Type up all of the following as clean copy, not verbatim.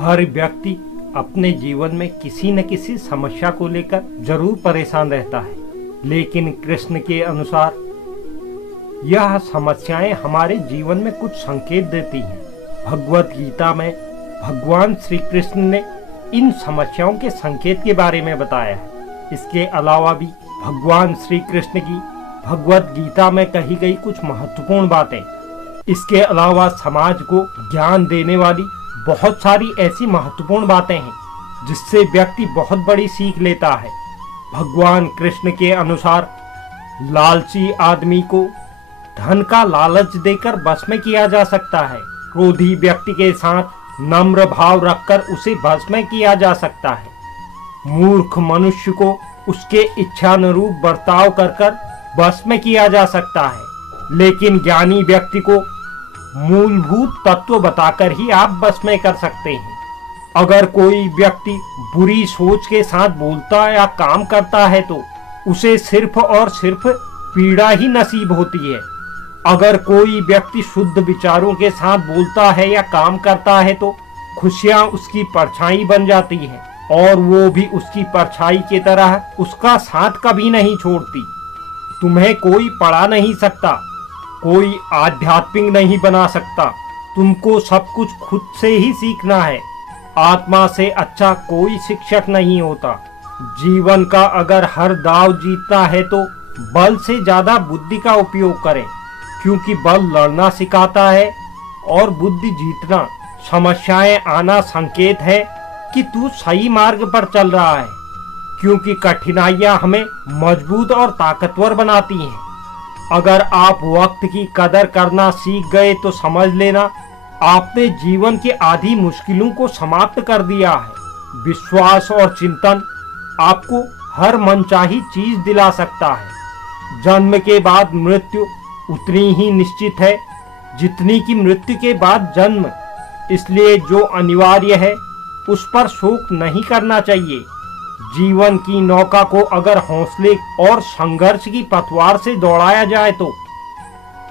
हर व्यक्ति अपने जीवन में किसी न किसी समस्या को लेकर जरूर परेशान रहता है, लेकिन कृष्ण के अनुसार यह समस्याएं हमारे जीवन में कुछ संकेत देती हैं। भगवत गीता में भगवान श्री कृष्ण ने इन समस्याओं के संकेत के बारे में बताया है। इसके अलावा भी भगवान श्री कृष्ण की भगवत गीता में कही गई कुछ महत्वपूर्ण बातें, इसके अलावा समाज को ज्ञान देने वाली बहुत सारी ऐसी महत्वपूर्ण बातें हैं जिससे व्यक्ति बहुत बड़ी सीख लेता है। भगवान कृष्ण के अनुसार लालची आदमी को धन का लालच देकर बस में किया जा सकता है। क्रोधी व्यक्ति के साथ नम्र भाव रखकर उसे बस में किया जा सकता है। मूर्ख मनुष्य को उसके इच्छानुरूप बर्ताव कर कर बस में किया जा सकता है, लेकिन ज्ञानी व्यक्ति को मूलभूत तत्व बताकर ही आप बस में कर सकते हैं। अगर कोई व्यक्ति बुरी सोच के साथ बोलता या काम करता है तो उसे सिर्फ और सिर्फ पीड़ा ही नसीब होती है। अगर कोई व्यक्ति शुद्ध विचारों के साथ बोलता है या काम करता है तो खुशियां उसकी परछाई बन जाती है और वो भी उसकी परछाई की तरह उसका साथ कभी नहीं छोड़ती। तुम्हें कोई पढ़ा नहीं सकता, कोई आध्यात्मिक नहीं बना सकता, तुमको सब कुछ खुद से ही सीखना है। आत्मा से अच्छा कोई शिक्षक नहीं होता। जीवन का अगर हर दाव जीतना है तो बल से ज्यादा बुद्धि का उपयोग करें, क्योंकि बल लड़ना सिखाता है और बुद्धि जीतना, समस्याएं आना संकेत है कि तू सही मार्ग पर चल रहा है, क्योंकि कठिनाइयां हमें मजबूत और ताकतवर बनाती हैं। अगर आप वक्त की कदर करना सीख गए तो समझ लेना आपने जीवन की आधी मुश्किलों को समाप्त कर दिया है। विश्वास और चिंतन आपको हर मनचाही चीज दिला सकता है। जन्म के बाद मृत्यु उतनी ही निश्चित है जितनी कि मृत्यु के बाद जन्म, इसलिए जो अनिवार्य है उस पर शोक नहीं करना चाहिए। जीवन की नौका को अगर हौसले और संघर्ष की पतवार से दौड़ाया जाए तो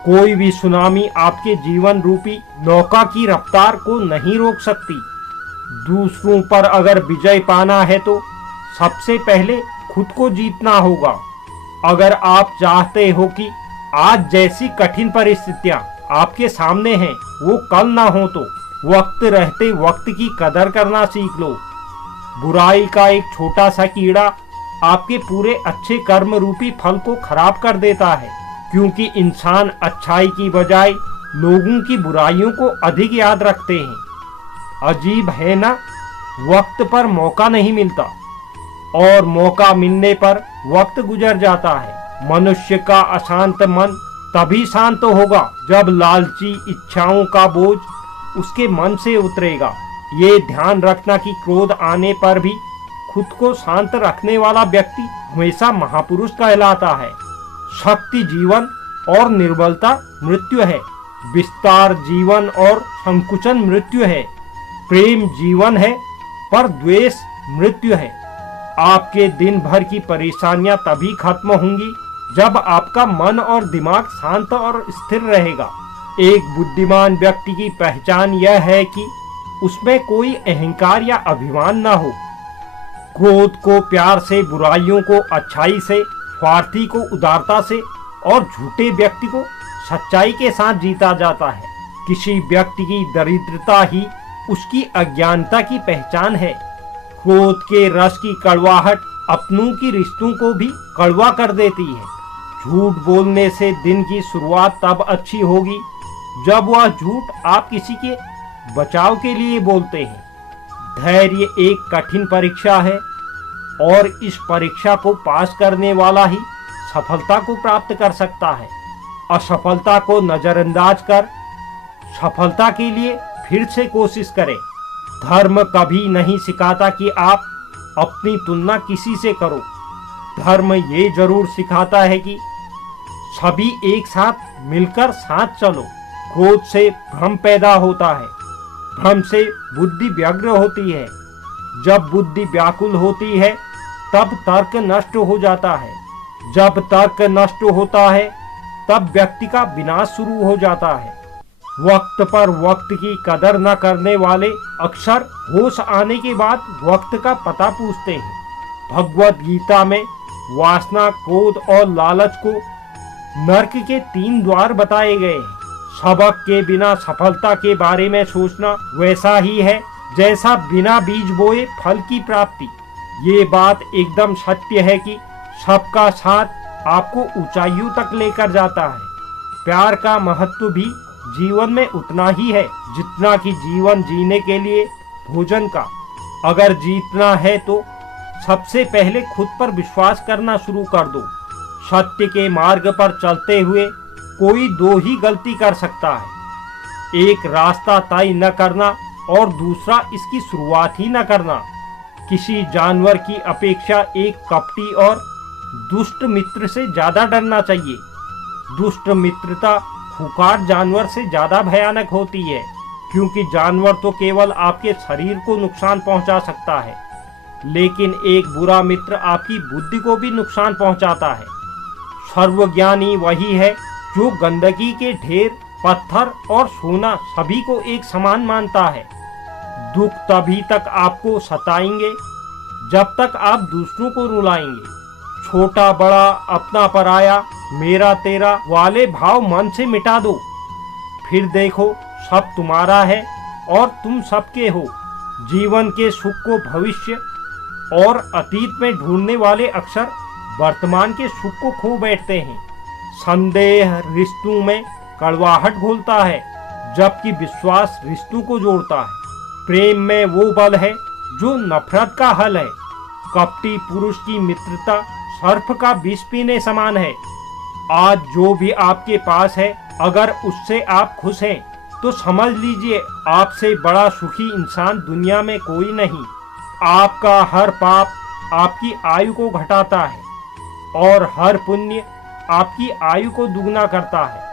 कोई भी सुनामी आपके जीवन रूपी नौका की रफ्तार को नहीं रोक सकती। दूसरों पर अगर विजय पाना है तो सबसे पहले खुद को जीतना होगा। अगर आप चाहते हो कि आज जैसी कठिन परिस्थितियां आपके सामने हैं वो कल ना हो तो वक्त रहते वक्त की कदर करना सीख लो। बुराई का एक छोटा सा कीड़ा आपके पूरे अच्छे कर्म रूपी फल को खराब कर देता है, क्योंकि इंसान अच्छाई की बजाय लोगों की बुराइयों को अधिक याद रखते हैं। अजीब है ना, वक्त पर मौका नहीं मिलता और मौका मिलने पर वक्त गुजर जाता है। मनुष्य का अशांत मन तभी शांत होगा जब लालची इच्छाओं का बोझ उसके मन से उतरेगा। ये ध्यान रखना कि क्रोध आने पर भी खुद को शांत रखने वाला व्यक्ति हमेशा महापुरुष कहलाता है। शक्ति जीवन और निर्बलता मृत्यु है। विस्तार जीवन और संकुचन मृत्यु है। प्रेम जीवन है पर द्वेष मृत्यु है। आपके दिन भर की परेशानियां तभी खत्म होंगी जब आपका मन और दिमाग शांत और स्थिर रहेगा। एक बुद्धिमान व्यक्ति की पहचान यह है कि उसमें कोई अहंकार या अभिमान ना हो। क्रोध को प्यार से, बुराइयों को अच्छाई से, स्वार्थी को उदारता से और झूठे व्यक्ति को सच्चाई के साथ जीता जाता है। किसी व्यक्ति की दरिद्रता ही उसकी अज्ञानता की पहचान है। क्रोध के रस की कड़वाहट अपनों की रिश्तों को भी कड़वा कर देती है। झूठ बोलने से दिन की शुरुआत तब अच्छी होगी जब वह झूठ आप किसी के बचाव के लिए बोलते हैं। धैर्य एक कठिन परीक्षा है और इस परीक्षा को पास करने वाला ही सफलता को प्राप्त कर सकता है। असफलता को नजरअंदाज कर सफलता के लिए फिर से कोशिश करें। धर्म कभी नहीं सिखाता कि आप अपनी तुलना किसी से करो। धर्म ये जरूर सिखाता है कि सभी एक साथ मिलकर साथ चलो। क्रोध से भ्रम पैदा होता है, भ्रम से बुद्धि व्यग्र होती है। जब बुद्धि व्याकुल होती है तब तर्क नष्ट हो जाता है। जब तर्क नष्ट होता है तब व्यक्ति का विनाश शुरू हो जाता है। वक्त पर वक्त की कदर न करने वाले अक्सर होश आने के बाद वक्त का पता पूछते हैं। भगवत गीता में वासना, क्रोध और लालच को नरक के 3 द्वार बताए गए हैं। सबक के बिना सफलता के बारे में सोचना वैसा ही है जैसा बिना बीज बोए फल की प्राप्ति। ये बात एकदम सत्य है कि सबका साथ आपको ऊंचाइयों तक लेकर जाता है। प्यार का महत्व भी जीवन में उतना ही है जितना कि जीवन जीने के लिए भोजन का। अगर जीतना है तो सबसे पहले खुद पर विश्वास करना शुरू कर दो। सत्य के मार्ग पर चलते हुए कोई 2 ही गलती कर सकता है, एक रास्ता तय न करना और दूसरा इसकी शुरुआत ही न करना। किसी जानवर की अपेक्षा एक कपटी और दुष्ट मित्र से ज्यादा डरना चाहिए। दुष्ट मित्रता खुंखार जानवर से ज्यादा भयानक होती है, क्योंकि जानवर तो केवल आपके शरीर को नुकसान पहुंचा सकता है, लेकिन एक बुरा मित्र आपकी बुद्धि को भी नुकसान पहुंचाता है। सर्वज्ञानी वही है जो गंदगी के ढेर, पत्थर और सोना सभी को एक समान मानता है। दुख तभी तक आपको सताएंगे जब तक आप दूसरों को रुलाएंगे। छोटा बड़ा, अपना पराया, मेरा तेरा वाले भाव मन से मिटा दो। फिर देखो सब तुम्हारा है और तुम सबके हो। जीवन के सुख को भविष्य और अतीत में ढूंढने वाले अक्सर वर्तमान के सुख को खो बैठते हैं। संदेह रिश्तों में कड़वाहट घोलता है, जबकि विश्वास रिश्तों को जोड़ता है। प्रेम में वो बल है जो नफरत का हल है। कपटी पुरुष की मित्रता सर्प का विष पीने समान है। आज जो भी आपके पास है, अगर उससे आप खुश हैं तो समझ लीजिए आपसे बड़ा सुखी इंसान दुनिया में कोई नहीं। आपका हर पाप आपकी आयु को घटाता है और हर पुण्य आपकी आयु को दुगना करता है।